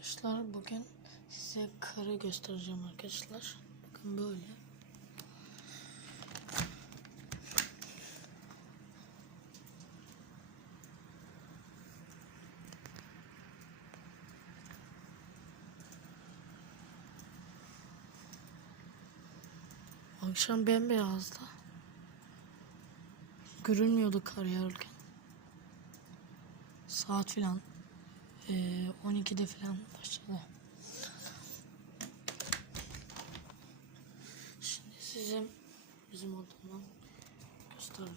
Arkadaşlar bugün size karı göstereceğim arkadaşlar. Bakın böyle. Akşam bembeyazdı. Görünmüyordu kar yağarken. Saat filan 12'de filan başladı. Şimdi size bizim odamdan gösterdim.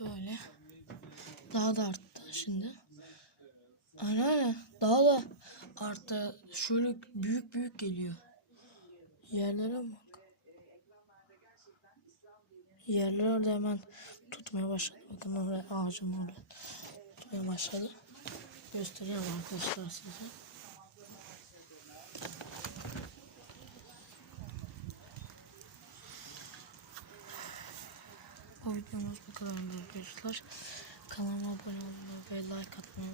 Böyle. Daha da arttı şimdi. Aynen. Daha da arttı. Şöyle büyük büyük geliyor. Yerlere bak. Yerler orada hemen tutmaya başladı. Bakın oraya ağacın orada tutmaya başladı. Göstereceğim arkadaşlar size. Bu videomuz bu kadar arkadaşlar. Kanalıma abone olmayı ve like atmayı.